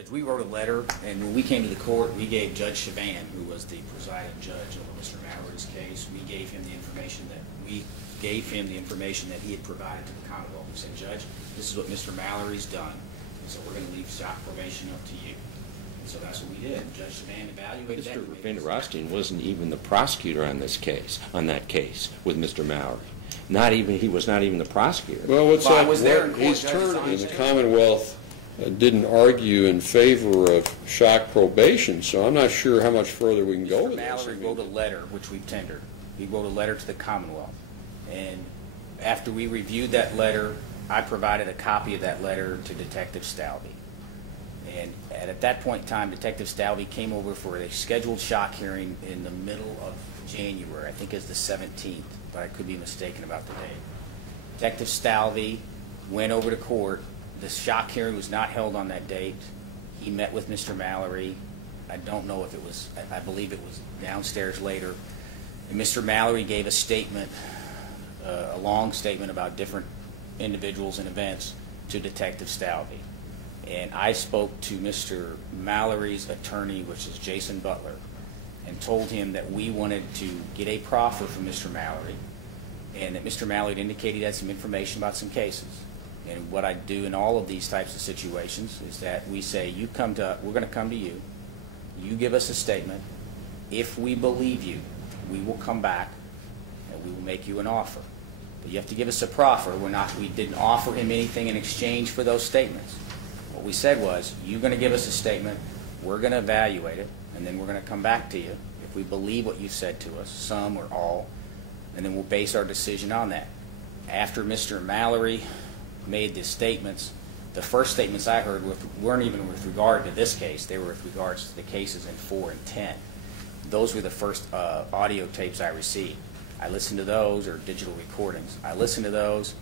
Judge, we wrote a letter, and when we came to the court, we gave Judge Chavan, who was the presiding judge of Mr. Mallory's case, we gave him the information that he had provided to the Commonwealth. We said, Judge, this is what Mr. Mallory's done, and so we're going to leave shock probation up to you. And so that's what we did. Judge Chavan evaluated that. Mr. Van der Rothstein wasn't even the prosecutor on this case, that case with Mr. Mallory. He was not even the prosecutor. Well, what's that? I was there in court, He's Judge, turned, and the Commonwealth didn't argue in favor of shock probation, so I'm not sure how much further we can go with this. Mr. Mallory wrote a letter, which we tendered. He wrote a letter to the Commonwealth. And after we reviewed that letter, I provided a copy of that letter to Detective Stalvey. And at that point in time, Detective Stalvey came over for a scheduled shock hearing in the middle of January. I think it's the 17th, but I could be mistaken about the date. Detective Stalvey went over to court. The shock hearing was not held on that date. He met with Mr. Mallory. I don't know if it was, I believe it was downstairs later. And Mr. Mallory gave a statement, a long statement about different individuals and events to Detective Stalvey. And I spoke to Mr. Mallory's attorney, which is Jason Butler, and told him that we wanted to get a proffer from Mr. Mallory, and that Mr. Mallory had indicated he had some information about some cases. And what I do in all of these types of situations is that we say, we're going to come to you, you give us a statement. If we believe you, we will come back and we will make you an offer. But you have to give us a proffer. We didn't offer him anything in exchange for those statements. What we said was, you're going to give us a statement, we're going to evaluate it, and then we're going to come back to you if we believe what you said to us, some or all, and then we'll base our decision on that. After Mr. Mallory made the statements, the first statements I heard weren't even with regard to this case. They were with regards to the cases in 4 and 10. Those were the first audio tapes I received. I listened to those, or digital recordings. I listened to those.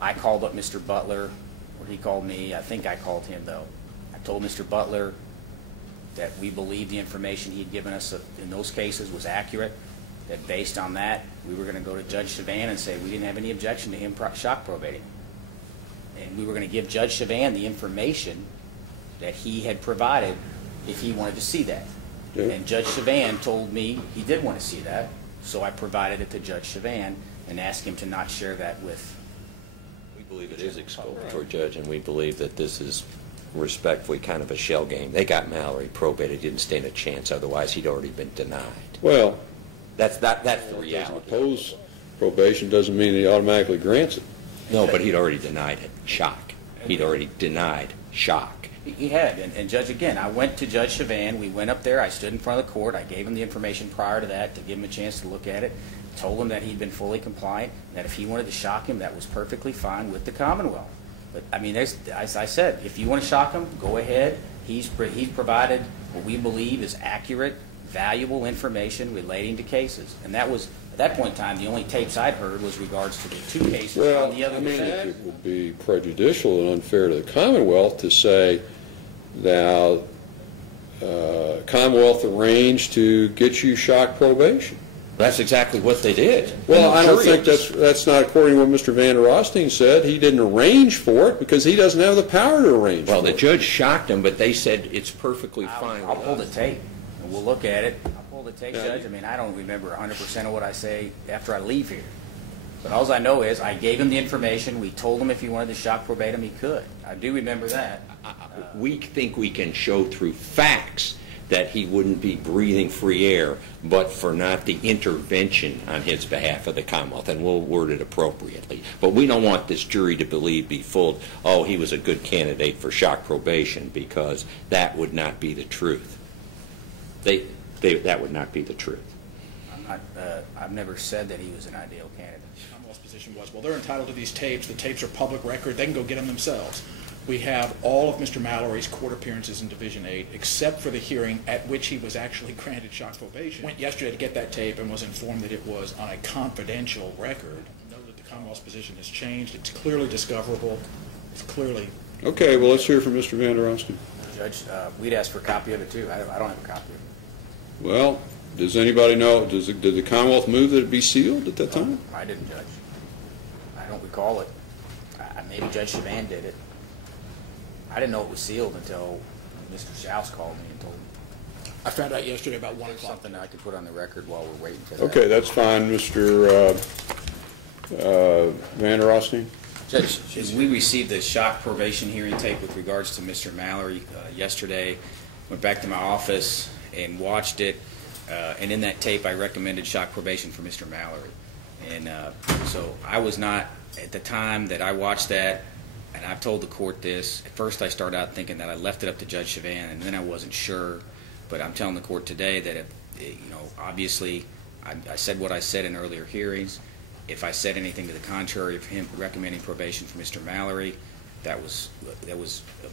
I called up Mr. Butler, or he called me. I think I called him, though. I told Mr. Butler that we believed the information he had given us in those cases was accurate, that based on that, we were going to go to Judge Chavan and say we didn't have any objection to him shock probating. And we were going to give Judge Chavan the information that he had provided if he wanted to see that. Yeah. And Judge Chavan told me he did want to see that, so I provided it to Judge Chavan and asked him to not share that with. We believe it is exculpatory, Judge, and we believe that this is respectfully kind of a shell game. They got Mallory probated, didn't stand a chance, otherwise he'd already been denied. Well, that's the reality. Oppose probation doesn't mean he automatically grants it. No, but he'd already denied it. Shock. He'd already denied shock. He had, and Judge, again, I went to Judge Chavan. We went up there. I stood in front of the court. I gave him the information prior to that to give him a chance to look at it. Told him that he'd been fully compliant, that if he wanted to shock him, that was perfectly fine with the Commonwealth. But, I mean, as I said, if you want to shock him, go ahead. He's provided what we believe is accurate, valuable information relating to cases. And that was, at that point in time, the only tapes I'd heard was regards to the 2 cases on the other side. It would be prejudicial and unfair to the Commonwealth to say, now, Commonwealth arranged to get you shock probation. That's exactly what they did. Well, I don't think that's not according to what Mr. Van der Rothstein said. He didn't arrange for it because he doesn't have the power to arrange for it. Well, the judge shocked him, but they said it's perfectly fine. I'll pull the tape, and we'll look at it. I'll pull the tape, Judge. I mean, I don't remember 100% of what I say after I leave here. But all I know is I gave him the information. We told him if he wanted to shock probate him, he could. I do remember that. We think we can show through facts that he wouldn't be breathing free air, but for not the intervention on his behalf of the Commonwealth, and we'll word it appropriately. But we don't want this jury to be fooled, oh, he was a good candidate for shock probation, because that would not be the truth. That would not be the truth. I've never said that he was an ideal candidate. The Commonwealth's position was, well, they're entitled to these tapes. The tapes are public record. They can go get them themselves. We have all of Mr. Mallory's court appearances in Division 8, except for the hearing at which he was actually granted shock probation. Went yesterday to get that tape and was informed that it was on a confidential record. Note that the Commonwealth's position has changed. It's clearly discoverable. It's clearly... Okay, well, let's hear from Mr. Van der Rothstein. Judge, we'd ask for a copy of it, too. I don't have a copy of it. Well, does anybody know, did the Commonwealth move that it be sealed at that time? I didn't, Judge. I don't recall it. Maybe Judge Chavan did it. I didn't know it was sealed until Mr. Schaus called me and told me. I found out yesterday about 1 There's o'clock. something I could put on the record while we're waiting for that. Okay, that's fine, Mr. Van der Rossing. Judge, we received the shock probation hearing tape with regards to Mr. Mallory yesterday. Went back to my office and watched it, and in that tape I recommended shock probation for Mr. Mallory. And so I was not, at the time that I watched that, and I've told the court this, at first I started out thinking that I left it up to Judge Chavan, and then I wasn't sure. But I'm telling the court today that, obviously I said what I said in earlier hearings. If I said anything to the contrary of him recommending probation for Mr. Mallory, that was a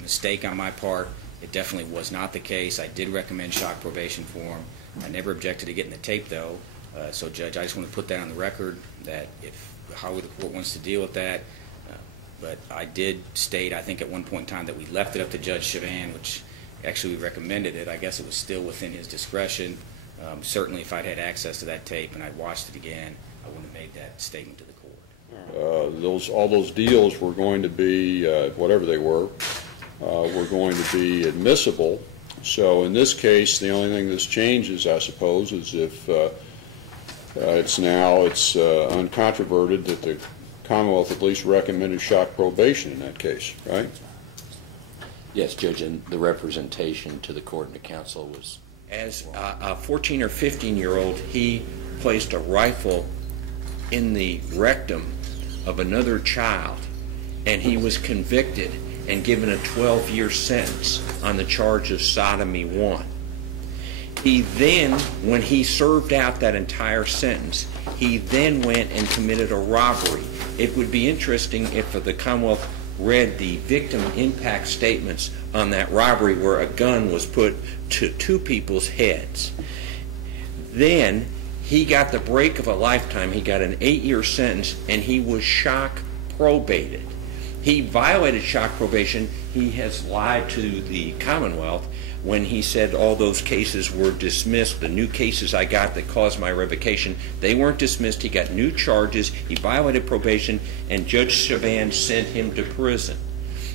mistake on my part. It definitely was not the case. I did recommend shock probation for him. I never objected to getting the tape, though. So, Judge, I just want to put that on the record, that how the court wants to deal with that. But I did state, I think at one point in time, that we left it up to Judge Chavan, which actually we recommended it. I guess it was still within his discretion. Certainly, if I'd had access to that tape and I'd watched it again, I wouldn't have made that statement to the court. All those deals were going to be, whatever they were going to be admissible. So in this case, the only thing that's changes, I suppose, is if it's uncontroverted that the Commonwealth at least recommended shock probation in that case, right? Yes, Judge, and the representation to the court and the counsel was, as a 14 or 15-year-old, he placed a rifle in the rectum of another child, and he was convicted and given a 12-year sentence on the charge of sodomy 1. He then, when he served out that entire sentence, he then went and committed a robbery. It would be interesting if the Commonwealth read the victim impact statements on that robbery where a gun was put to 2 people's heads. Then he got the break of a lifetime. He got an 8-year sentence, and he was shock probated. He violated shock probation. He has lied to the Commonwealth when he said all those cases were dismissed. The new cases I got that caused my revocation, they weren't dismissed. He got new charges. He violated probation, and Judge Chavan sent him to prison.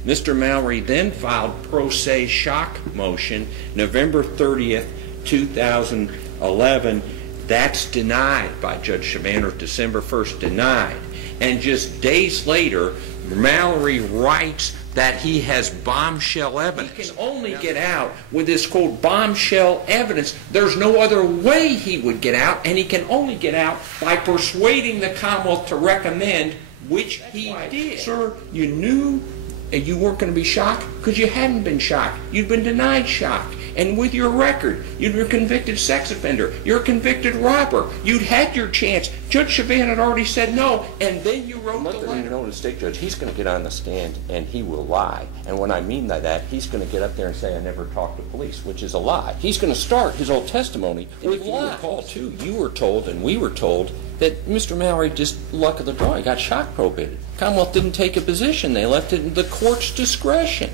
Mr. Mallory then filed pro se shock motion November 30th, 2011. That's denied by Judge Chavan, or December 1st denied. And just days later, Mallory writes that he has bombshell evidence. He can only get out with this, quote, bombshell evidence. There's no other way he would get out, and he can only get out by persuading the Commonwealth to recommend, which he did. Sir, you knew you weren't going to be shocked because you hadn't been shocked. You'd been denied shock. And with your record, you're a convicted sex offender. You're a convicted robber. You'd had your chance. Judge Chavan had already said no, and then you wrote the letter. You know, the state judge, he's going to get on the stand and he will lie. And what I mean by that, he's going to get up there and say, I never talked to police, which is a lie. He's going to start his whole testimony with lies. You recall, too, you were told and we were told that Mr. Mallory, just luck of the draw, he got shock probated. Commonwealth didn't take a position. They left it in the court's discretion.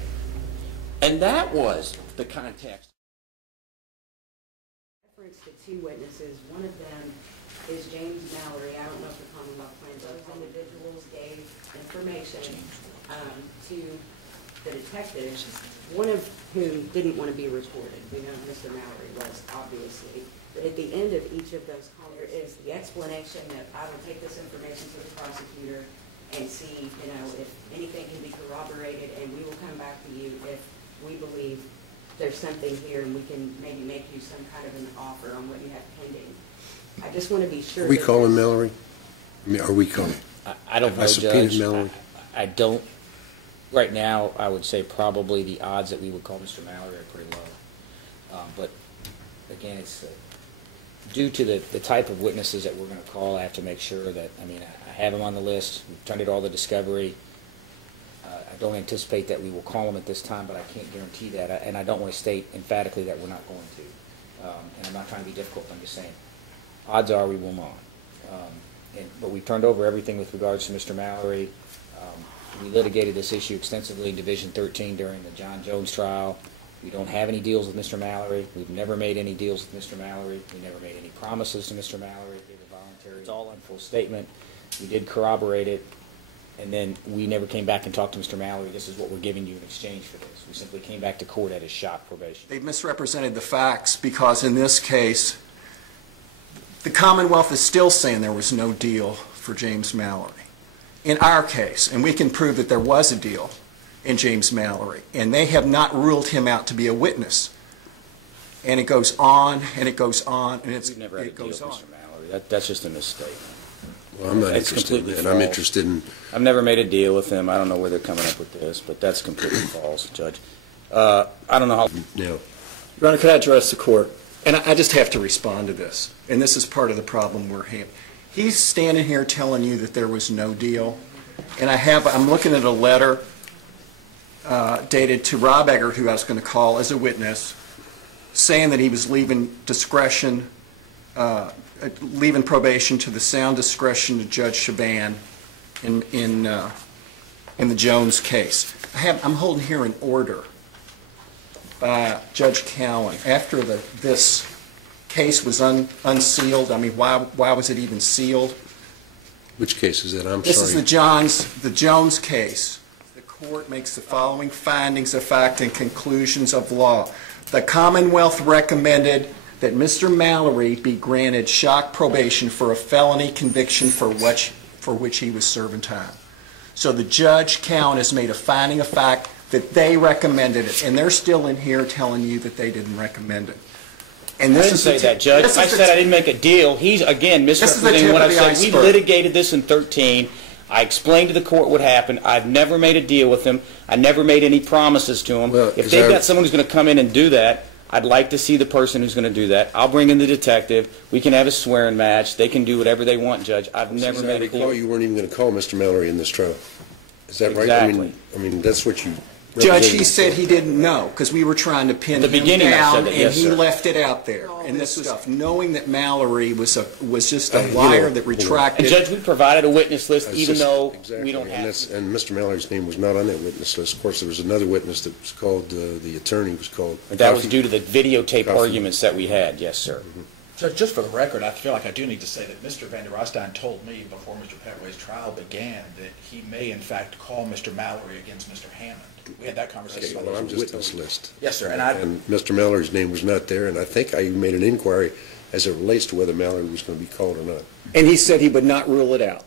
And that was the context. To 2 witnesses. One of them is James Mallory. I don't know if the Commonwealth plans. Those individuals gave information to the detectives, one of whom didn't want to be recorded. We know Mr. Mallory was, obviously. But at the end of each of those calls, there is the explanation that I will take this information to the prosecutor and see, if anything can be corroborated, and we will come back to you if we believe there's something here and we can maybe make you some kind of an offer on what you have pending. I just want to be sure. Are we calling Mallory? I mean, are we calling? I don't know, subpoenaed Judge. Mallory? I don't. Right now, I would say probably the odds that we would call Mr. Mallory are pretty low. But again, it's due to the type of witnesses that we're going to call. I have to make sure that, I have them on the list. We've turned it all the discovery. I don't anticipate that we will call them at this time, but I can't guarantee that. And I don't want to state emphatically that we're not going to. And I'm not trying to be difficult. I'm just saying, odds are we will not. But we've turned over everything with regards to Mr. Mallory. We litigated this issue extensively in Division 13 during the John Jones trial. We don't have any deals with Mr. Mallory. We've never made any deals with Mr. Mallory. We never made any promises to Mr. Mallory. They were voluntary. It's all in full statement. We did corroborate it. And then we never came back and talked to Mr. Mallory, this is what we're giving you in exchange for this. We simply came back to court at his shock probation. They've misrepresented the facts because in this case, the Commonwealth is still saying there was no deal for James Mallory. In our case, and we can prove that there was a deal in James Mallory, and they have not ruled him out to be a witness. And it goes on, and it goes on, and We've never had a it deal with goes on. Mr. Mallory. That's just a mistake. Well, I'm not That's interested in completely that. I'm false. interested in, I've never made a deal with him. I don't know where they're coming up with this, but that's completely false, Judge. I don't know how. now, Your Honor, could I address the court? And I just have to respond to this, and this is part of the problem we're having. He's standing here telling you that there was no deal, and I'm looking at a letter dated to Rob Eggert, who I was going to call as a witness, saying that he was leaving probation to the sound discretion of Judge Chaban in the Jones case. I'm holding here an order by Judge Cowan after this case was unsealed. I mean, why was it even sealed? which case is that? I'm sorry. This is the Jones case. The court makes the following findings of fact and conclusions of law. The Commonwealth recommended that Mr. Mallory be granted shock probation for a felony conviction for which he was serving time. So the Judge Cowan has made a finding of fact that they recommended it, and they're still in here telling you that they didn't recommend it. And I didn't say that, Judge. I said I didn't make a deal. He's, again, misrepresenting what I said. We litigated this in 2013. I explained to the court what happened. I've never made a deal with him. I never made any promises to him. Well, if they've got someone who's going to come in and do that, I'd like to see the person who's going to do that. I'll bring in the detective. We can have a swearing match. They can do whatever they want, Judge. I've never made a deal. You weren't even going to call Mr. Mallory in this trial. Is that right? Exactly. I mean, that's what you... Judge, he said he didn't know, because we were trying to pin him down, and he left it out there, and this stuff, knowing that Mallory was just a liar that retracted. And Judge, we provided a witness list, even though we don't have to. And Mr. Mallory's name was not on that witness list. Of course, there was another witness that was called, the attorney was called... That was due to the videotape arguments that we had, yes, sir. Judge, just for the record, I feel like I do need to say that Mr. Van der Rostein told me before Mr. Petway's trial began that he may, in fact, call Mr. Mallory against Mr. Hammond. We had that conversation. Okay, well, I'm just witness list. Yes, sir. And Mr. Mallory's name was not there, and I think I made an inquiry as it relates to whether Mallory was going to be called or not. And he said he would not rule it out.